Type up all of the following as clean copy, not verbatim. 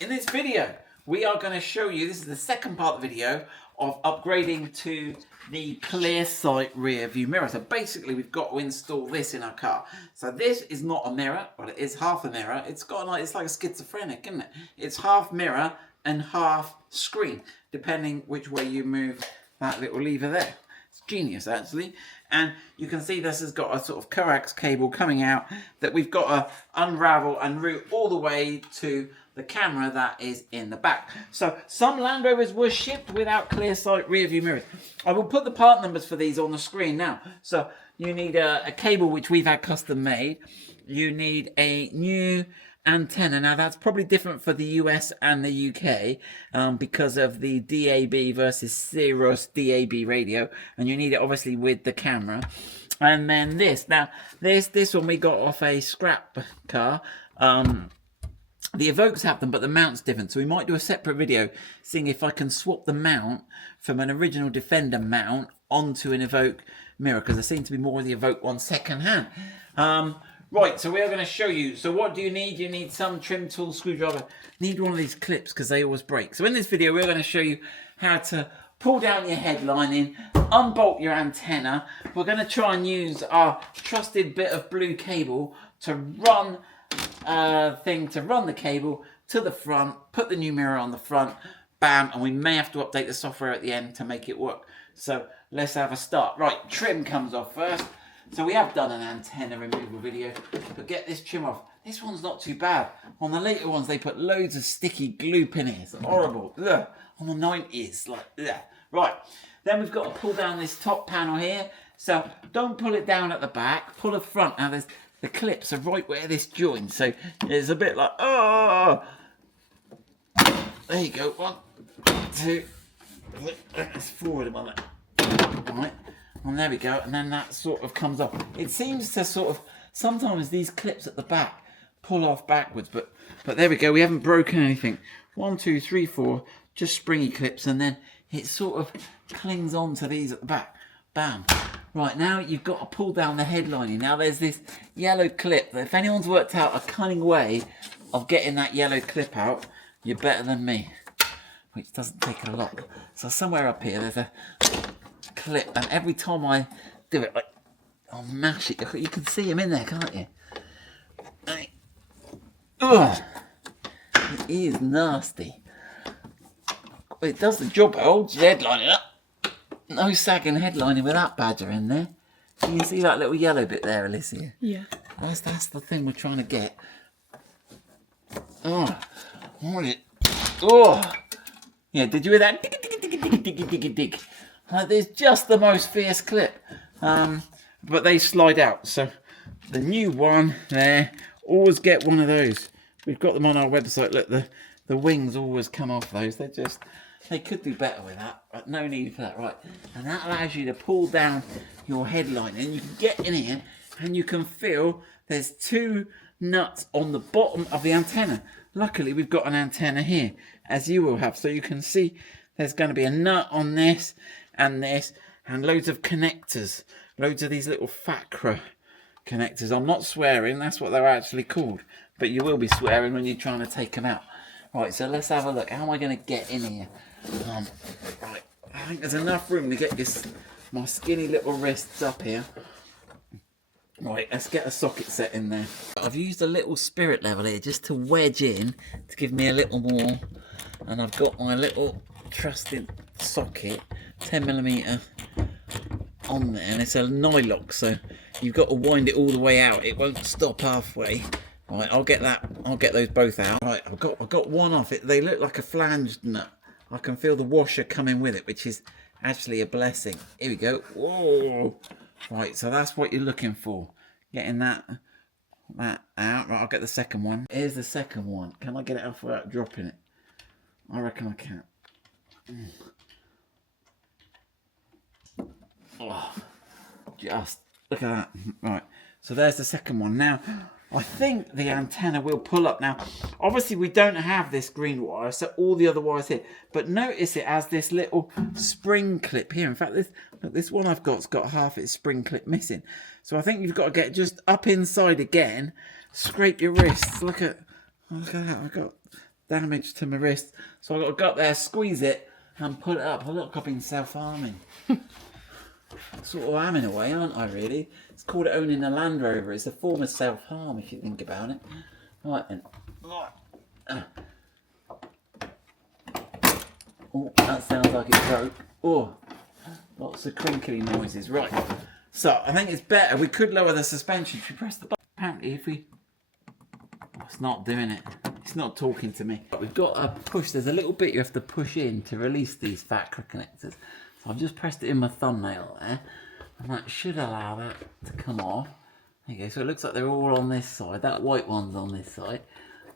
In this video, we are going to show you, this is the second part of the video, of upgrading to the Clearsight rear view mirror. So basically we've got to install this in our car. So this is not a mirror, but it is half a mirror. It's like a schizophrenic, isn't it? It's half mirror and half screen, depending which way you move that little lever there. It's genius, actually. And you can see this has got a sort of coax cable coming out that we've got to unravel and route all the way to the camera that is in the back. So some Land Rovers were shipped without Clearsight rear view mirrors. I will put the part numbers for these on the screen now. So you need a cable which we've had custom made. You need a new antenna. Now that's probably different for the US and the UK because of the DAB versus Cirrus DAB radio, and you need it obviously with the camera. And then this one we got off a scrap car. The Evokes have them, but the mount's different, so we might do a separate video seeing if I can swap the mount from an original Defender mount onto an Evoke mirror, because there seem to be more of the Evoke ones second hand. Right, so we are going to show you. So what do you need? You need some trim tool, screwdriver. Need one of these clips because they always break. So in this video, we're going to show you how to pull down your headlining, unbolt your antenna. We're going to try and use our trusted bit of blue cable to run the cable to the front, put the new mirror on the front, bam, and we may have to update the software at the end to make it work. So let's have a start. Right, trim comes off first. So we have done an antenna removal video, but get this trim off. This one's not too bad. On the later ones, they put loads of sticky glue in here. It's horrible. Ugh. On the 90s, like, ugh. Right. Then we've got to pull down this top panel here. So don't pull it down at the back. Pull the front. Now the clips are right where this joins. So it's a bit like, oh. There you go. 1, 2. Let's forward a moment. Right. And there we go, and then that sort of comes up. It seems to sort of, sometimes these clips at the back pull off backwards, but there we go, we haven't broken anything. 1, 2, 3, 4, just springy clips, and then it sort of clings on to these at the back. Bam. Right, now you've got to pull down the headlining. Now there's this yellow clip. If anyone's worked out a cunning way of getting that yellow clip out, you're better than me, which doesn't take a lot. So somewhere up here, there's a clip, and every time I do it, I'll mash it. You can see him in there, can't you? Ugh. It is nasty. It does the job. It holds your headlining up. No sagging headlining with that badger in there. Can you see that little yellow bit there, Alicia? Yeah. That's the thing we're trying to get. Oh. Oh. Yeah, did you hear that? Dig. There's just the most fierce clip, but they slide out. So the new one there, always get one of those. We've got them on our website. Look, the wings always come off those. They could do better with that, but no need for that. Right, and that allows you to pull down your headline, and you can get in here and you can feel there's 2 nuts on the bottom of the antenna. Luckily, we've got an antenna here, as you will have, so you can see there's going to be a nut on this and this, and loads of connectors, loads of these little Facra connectors. I'm not swearing, that's what they're actually called, but you will be swearing when you're trying to take them out. Right, so let's have a look. How am I going to get in here? Right, I think there's enough room to get my skinny little wrists up here. Right, let's get a socket set in there. I've used a little spirit level here just to wedge in to give me a little more, and I've got my little trusted socket 10mm on there, and it's a nylock, so you've got to wind it all the way out. It won't stop halfway. Right, I'll get those both out. Right, I've got one off it. They look like a flanged nut. I can feel the washer coming with it, which is actually a blessing. Here we go. Whoa. Right, so that's what you're looking for. Getting that out. Right, I'll get the second one. Here's the second one. Can I get it off without dropping it? I reckon I can. Oh, just look at that. Right, so there's the second one. Now I think the antenna will pull up. Now obviously we don't have this green wire, so all the other wires here, but notice it has this little spring clip here. In fact, this one I've got's got half its spring clip missing, so I think you've got to get just up inside again, scrape your wrists. Look at that. I've got damage to my wrist. So I've got to go up there, squeeze it, and pull it up. I look, I've been self-harming. Sort of am in a way, aren't I, really? It's called owning a Land Rover. It's a form of self-harm, if you think about it. Right then. Oh, that sounds like it broke. Oh, lots of crinkly noises. Right. So, I think it's better. We could lower the suspension if we press the button. Apparently, if we... Oh, it's not doing it. It's not talking to me. But we've got to push. There's a little bit you have to push in to release these factory connectors. So, I've just pressed it in my thumbnail there. And that should allow that to come off. There you go. So, it looks like they're all on this side. That white one's on this side.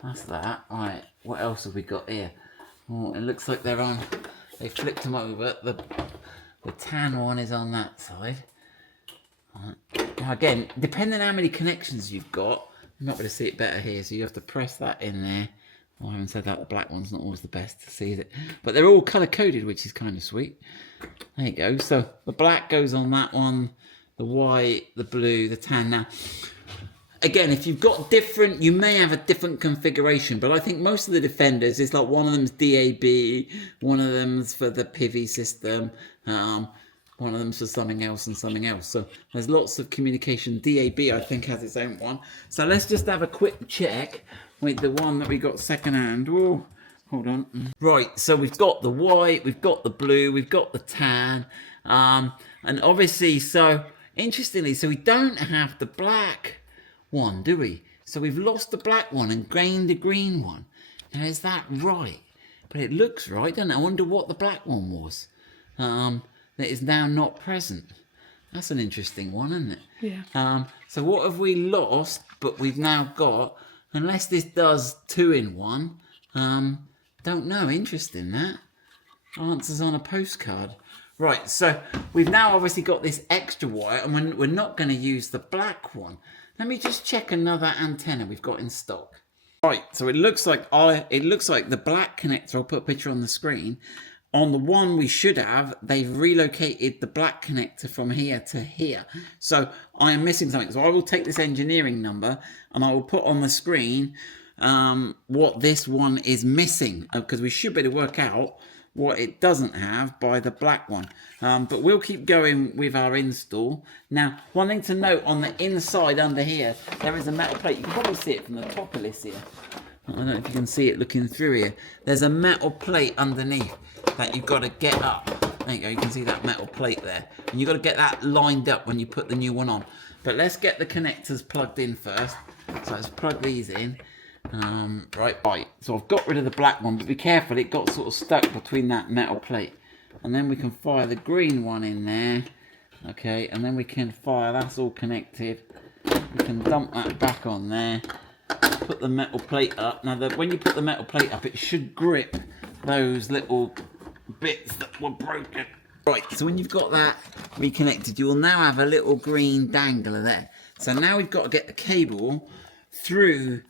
That's that. Right. What else have we got here? Oh, it looks like they're on. They flipped them over. The tan one is on that side. Right. Now again, depending on how many connections you've got, I'm not going to see it better here. So you have to press that in there. Oh, I haven't said that. The black one's not always the best to see it, but they're all color coded, which is kind of sweet. There you go. So the black goes on that one, the white, the blue, the tan. Now. Again, if you've got different, you may have a different configuration, but I think most of the Defenders, it's like one of them's DAB, one of them's for the PIV system, one of them's for something else and something else. So there's lots of communication. DAB, I think, has its own one. So let's just have a quick check with the one that we got secondhand. Oh, hold on. Right, so we've got the white, we've got the blue, we've got the tan, and obviously, so interestingly, so we don't have the black one, do we? So we've lost the black one and gained the green one. Now, is that right? But it looks right, doesn't it? I wonder what the black one was that is now not present. That's an interesting one, isn't it? Yeah. So what have we lost, but we've now got, unless this does 2 in 1, don't know. Interesting, that. Answers on a postcard. Right, so we've now obviously got this extra wire, and we're not going to use the black one. Let me just check another antenna we've got in stock. Right, so it looks like the black connector. I'll put a picture on the screen. On the one we should have, they've relocated the black connector from here to here. So I am missing something. So I will take this engineering number and I will put on the screen what this one is missing, because we should be able to work out what it doesn't have by the black one. But we'll keep going with our install. Now, one thing to note, on the inside under here, there is a metal plate. You can probably see it from the top of this here. I don't know if you can see it looking through here. There's a metal plate underneath that you've got to get up. There you go, you can see that metal plate there. And you've got to get that lined up when you put the new one on. But let's get the connectors plugged in first. So let's plug these in. Right, so I've got rid of the black one, but be careful, it got sort of stuck between that metal plate. And then we can fire the green one in there. Okay, and then we can fire, that's all connected. We can dump that back on there. Put the metal plate up. Now, when you put the metal plate up, it should grip those little bits that were broken. Right, so when you've got that reconnected, you will now have a little green dangler there. So now we've got to get the cable through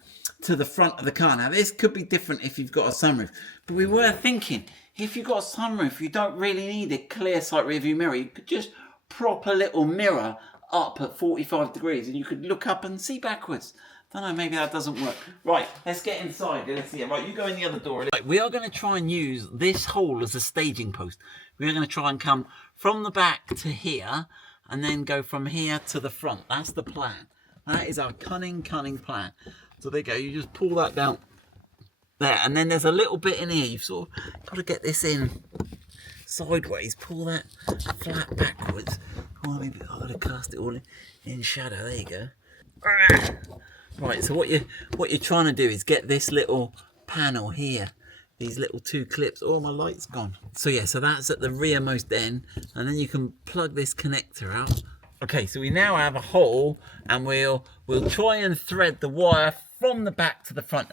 to the front of the car. Now, this could be different if you've got a sunroof, but we were thinking, if you've got a sunroof, you don't really need a Clearsight rear view mirror. You could just prop a little mirror up at 45 degrees and you could look up and see backwards. Don't know, maybe that doesn't work. Right, let's get inside. Let's see it. Right, you go in the other door. Right, we are going to try and use this hole as a staging post. We're going to try and come from the back to here and then go from here to the front. That's the plan. That is our cunning plan. So there you go, you just pull that down there, and then there's a little bit in here. You've sort of got to get this in sideways, pull that flat backwards. Oh, maybe I've got to cast it all in shadow. There you go. Right, so what you're trying to do is get this little panel here, these little 2 clips. Oh, my light's gone. So yeah, so that's at the rearmost end, and then you can plug this connector out. Okay, so we now have a hole, and we'll try and thread the wire from the back to the front.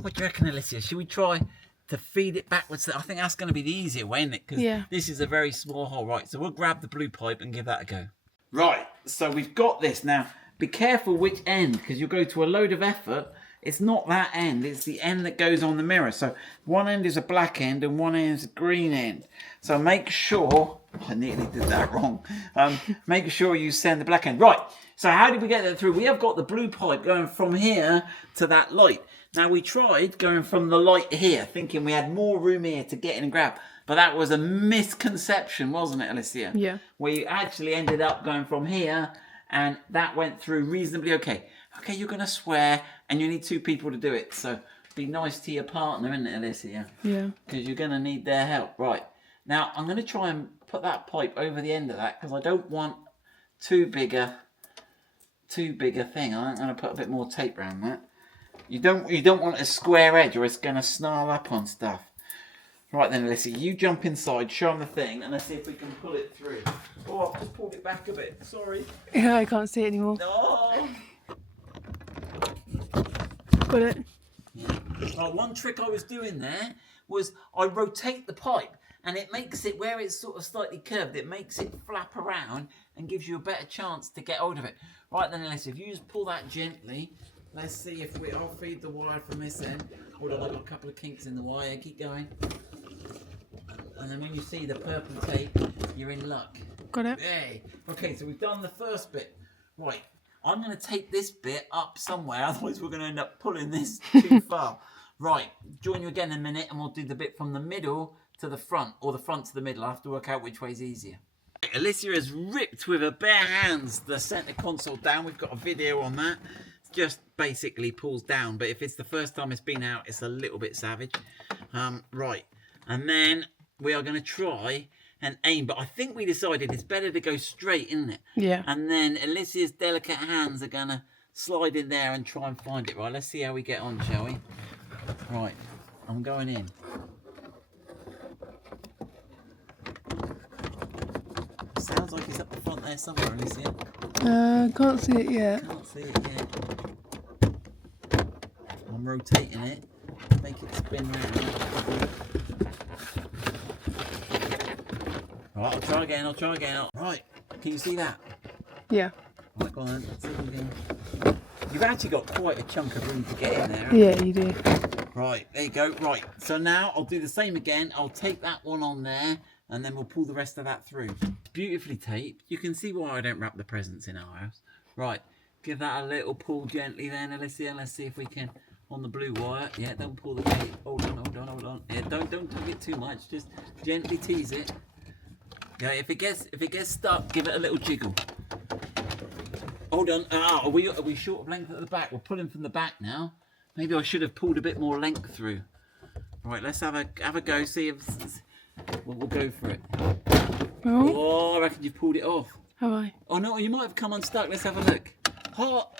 What do you reckon, Alicia? Should we try to feed it backwards? I think that's going to be the easier way, isn't it? Because this is a very small hole. Right, so we'll grab the blue pipe and give that a go. Right, so we've got this. Now, be careful which end, because you'll go to a load of effort it's not that end, it's the end that goes on the mirror. So one end is a black end and one end is a green end. So make sure, I nearly did that wrong. Make sure you send the black end. Right, so how did we get that through? We have got the blue pipe going from here to that light. Now we tried going from the light here, thinking we had more room here to get in and grab. But that was a misconception, wasn't it, Alicia? Yeah. We actually ended up going from here, and that went through reasonably okay. Okay, you're going to swear, and you need 2 people to do it. So be nice to your partner, isn't it, Alicia? Yeah. Because you're going to need their help. Right. Now, I'm going to try and put that pipe over the end of that, because I don't want too big a thing. I'm going to put a bit more tape around that. You don't want a square edge, or it's going to snarl up on stuff. Right then, Alyssa, you jump inside, show them the thing, and let's see if we can pull it through. Oh, I've just pulled it back a bit. Sorry. Yeah, I can't see it anymore. No. Got it. Yeah. Right, one trick I was doing there was I rotate the pipe, and it makes it, where it's sort of slightly curved, it makes it flap around and gives you a better chance to get hold of it. Right then, Alyssa, if you just pull that gently, let's see if I'll feed the wire from this end. Hold on, I've got a couple of kinks in the wire. Keep going. And then when you see the purple tape, you're in luck. Got it. Hey. Okay, so we've done the first bit. Right, I'm going to tape this bit up somewhere, otherwise we're going to end up pulling this too far. Right, join you again in a minute, and we'll do the bit from the middle to the front, or the front to the middle. I'll have to work out which way's easier. Alicia has ripped with her bare hands the centre console down. We've got a video on that. It just basically pulls down, but if it's the first time it's been out, it's a little bit savage. Right, and then we are going to try and aim, but I think we decided it's better to go straight, isn't it? Yeah. And then Alicia's delicate hands are going to slide in there and try and find it. Right, let's see how we get on, shall we? Right, I'm going in. Sounds like it's up the front there somewhere, Alicia. Can't see it yet. Can't see it yet. I'm rotating it. Make it spin round. Right, I'll try again. Right, can you see that? Yeah. Right, go on then. Let's see if we can... You've actually got quite a chunk of room to get in there. Yeah, you do. Right, there you go. Right, so now I'll do the same again. I'll take that one on there, and then we'll pull the rest of that through. Beautifully taped. You can see why I don't wrap the presents in our house. Right, give that a little pull gently then, Alicia. Let's see if we can, on the blue wire. Yeah, don't pull the tape. Hold on. Yeah, don't tug it too much. Just gently tease it. Yeah, if it gets stuck, give it a little jiggle. Hold on. Are we short of length at the back? We're pulling from the back now. Maybe I should have pulled a bit more length through. Right, let's have a go. See if we'll go for it. Oh, I reckon you've pulled it off. Have I? Oh no, you might have come unstuck. Let's have a look. Hot.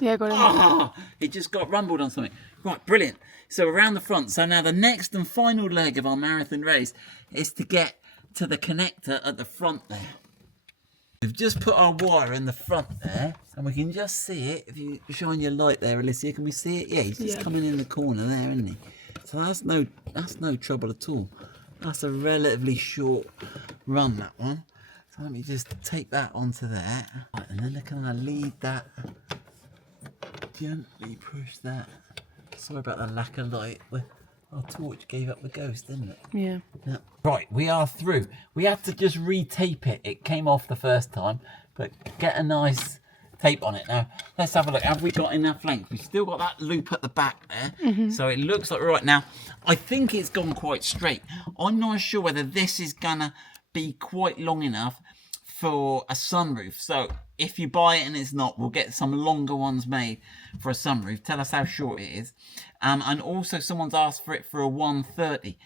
Yeah, got it. Ah, it just got rumbled on something. Right, brilliant. So around the front. So now the next and final leg of our marathon race is to get to the connector at the front there. We've just put our wire in the front there, and we can just see it. If you shine your light there, Alicia, can we see it? Yeah, he's just coming in the corner there, isn't he? So that's no trouble at all. That's a relatively short run, that one. So let me just take that onto there, right, and then can I lead that? Gently push that. Sorry about the lack of light. Our torch gave up the ghost, didn't it? Yeah. Right, we are through. We had to just re-tape it. It came off the first time, but get a nice tape on it. Now, let's have a look. Have we got enough length? We've still got that loop at the back there. So it looks like, right now, I think it's gone quite straight. I'm not sure whether this is gonna be quite long enough for a sunroof. So if you buy it and it's not, we'll get some longer ones made for a sunroof. Tell us how short it is. And also someone's asked for it for a 130.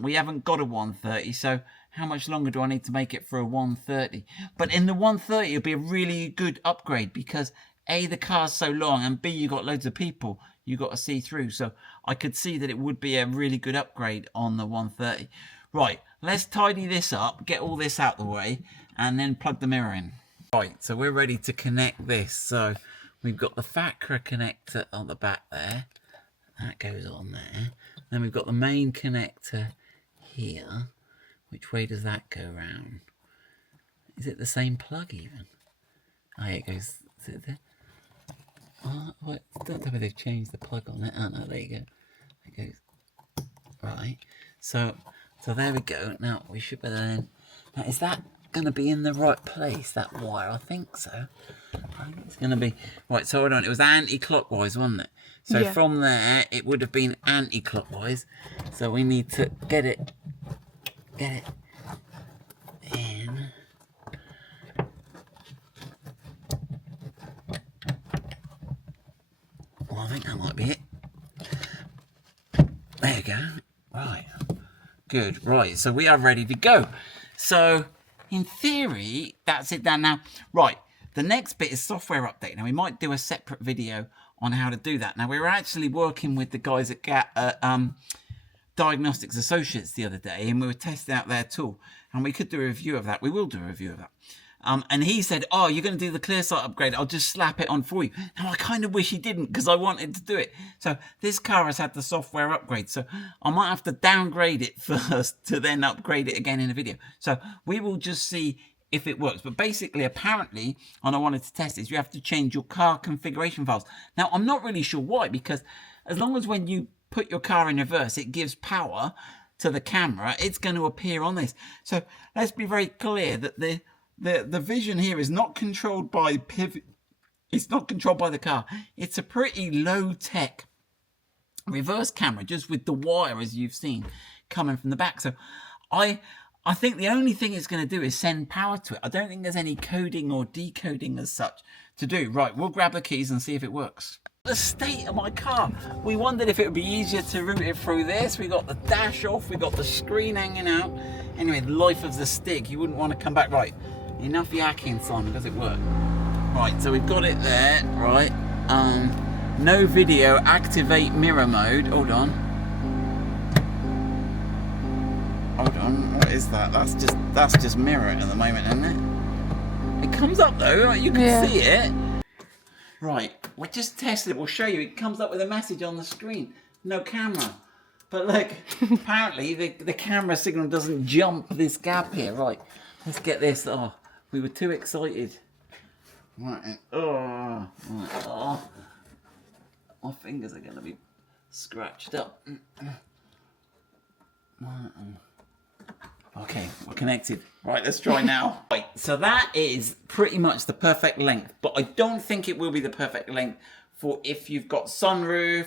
We haven't got a 130, so how much longer do I need to make it for a 130? But in the 130, it'll be a really good upgrade because A, the car's so long, and B, you got loads of people you got to see through. So I could see that it would be a really good upgrade on the 130. Right, let's tidy this up, get all this out the way, and then plug the mirror in. Right, so we're ready to connect this. So we've got the FACRA connector on the back there. That goes on there. Then we've got the main connector here. Which way does that go round? Is it the same plug even? Oh, yeah, it goes. Is it there? Oh, What? Don't tell me they've changed the plug on it. Oh no, there you go. It goes right. So there we go. Now we should be then. Now is that going to be in the right place? That wire? I think so. I think it's going to be right. So hold on. It was anti-clockwise, wasn't it? So Yeah. from there, it would have been anti-clockwise. So we need to get it in. Well, I think that might be it. There you go. Right. Good. Right. So we are ready to go. So in theory, that's it done now. Right. The next bit is software update. Now we might do a separate video on how to do that. Now we were actually working with the guys at Diagnostics Associates the other day, and we were testing out their tool, and we could do a review of that. We will do a review of that. And he said, oh, you're going to do the Clearsight upgrade. I'll just slap it on for you. Now, I kind of wish he didn't because I wanted to do it. So this car has had the software upgrade. So I might have to downgrade it first to then upgrade it again in a video. So we will just see if it works. But basically, apparently, and I wanted to test this, you have to change your car configuration files. Now, I'm not really sure why, because as long as when you put your car in reverse, it gives power to the camera, it's going to appear on this. So let's be very clear that the vision here is not controlled by pivot. It's not controlled by the car. It's a pretty low-tech reverse camera, just with the wire, as you've seen, coming from the back. So I think the only thing it's going to do is send power to it. I don't think there's any coding or decoding as such to do. Right, we'll grab the keys and see if it works. The state of my car. We wondered if it would be easier to route it through this. We got the dash off. We got the screen hanging out. Anyway, the life of the stick. You wouldn't want to come back. Right, enough yakking, Simon. Does it work? Right, so we've got it there. Right. No video. Activate mirror mode. Hold on. Hold on, what is that? That's just mirror at the moment, isn't it? It comes up though, you can see it. Right, we're just testing it. We'll show you. It comes up with a message on the screen. No camera. But look, apparently the camera signal doesn't jump this gap here. Right, let's get this. Oh, we were too excited. Right, oh, my fingers are going to be scratched up. Okay, we're connected. Right, let's try now. Right, so that is pretty much the perfect length, but I don't think it will be the perfect length for if you've got sunroof,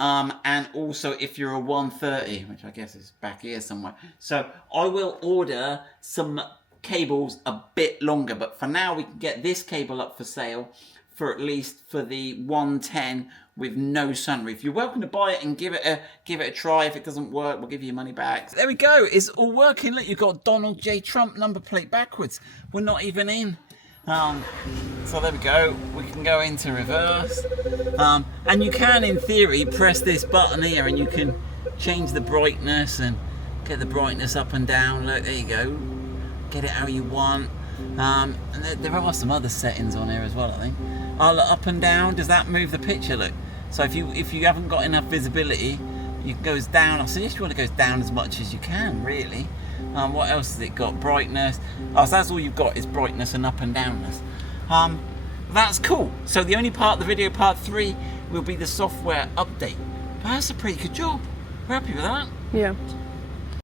and also if you're a 130, which I guess is back here somewhere. So I will order some cables a bit longer, but for now we can get this cable up for sale for at least for the 110 with no sunroof. You're welcome to buy it and give it a try. If it doesn't work, we'll give you your money back. There we go. It's all working. Look, you've got Donald J. Trump number plate backwards. We're not even in. So there we go. We can go into reverse. And you can, in theory, press this button here and you can change the brightness and get the brightness up and down. Look, there you go. Get it how you want. And there are some other settings on here as well, I think. Oh, look, up and down. Does that move the picture? Look. So if you haven't got enough visibility, it goes down. I suggest you want to go down as much as you can, really. What else has it got? Brightness. Oh, so that's all you've got is brightness and up and downness. That's cool. So the only part of the video, part 3, will be the software update. But that's a pretty good job. We're happy with that. Yeah.